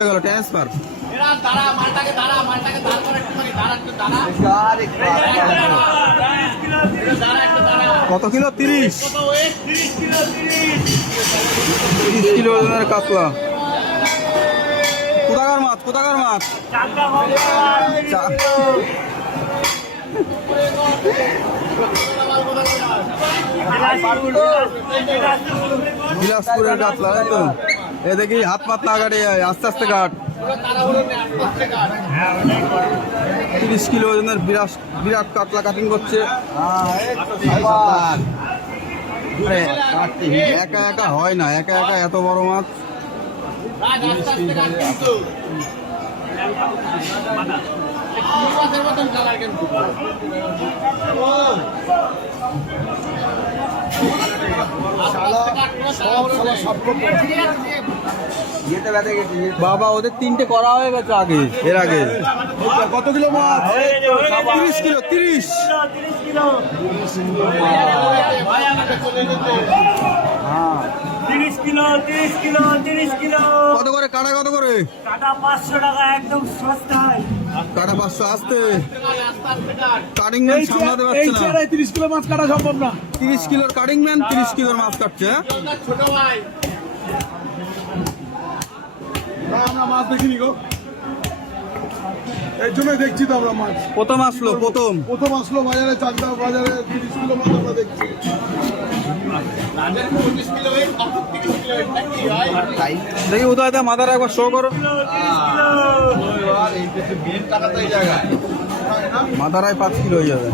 গেল ট্রান্সফার কত kilo? 30 kilo ওজনের কাতলা। কোথাকার মাছ? কোথাকার মাছ? বিলাসপুরের কাতলা, তাই তো? এ দেখি হাত পাত না কাটে, আস্তে আস্তে কাট। 30 কিলো ওজনের বিরাট কাতলা কাটিং করছে। একা একা হয় না, একা একা এত বড় মাছ। বাবা ওদের 3টে করা হয়ে গেছে আগে, এর আগে। কত কিলো মাছ? 30 কিলো। 30 কিলো। কত করে কাটা? কত করে কাটা? 500 টাকা, একদম সস্তায়। কাটা 500। আসতে কাটিং ম্যান সামলাতে পারছে না। 30 কিলো মাছ কাটা সম্ভব না। 30 কিলোর কাটিং ম্যান 30 কিলোর মাছ কাটছে। ছোট ভাই, আমরা মাছ দেখিনি গো, এর জন্য দেখছি তো আমরা মাছ। প্রথম আসলো, প্রথম আসলো বাজারে, চাকদা বাজারে 30 কিলো মাছ আমরা দেখছি। দেখি উদয় দা মাথার একবার শো করো। মাথারায় 5 কিলো হয়ে যাবে।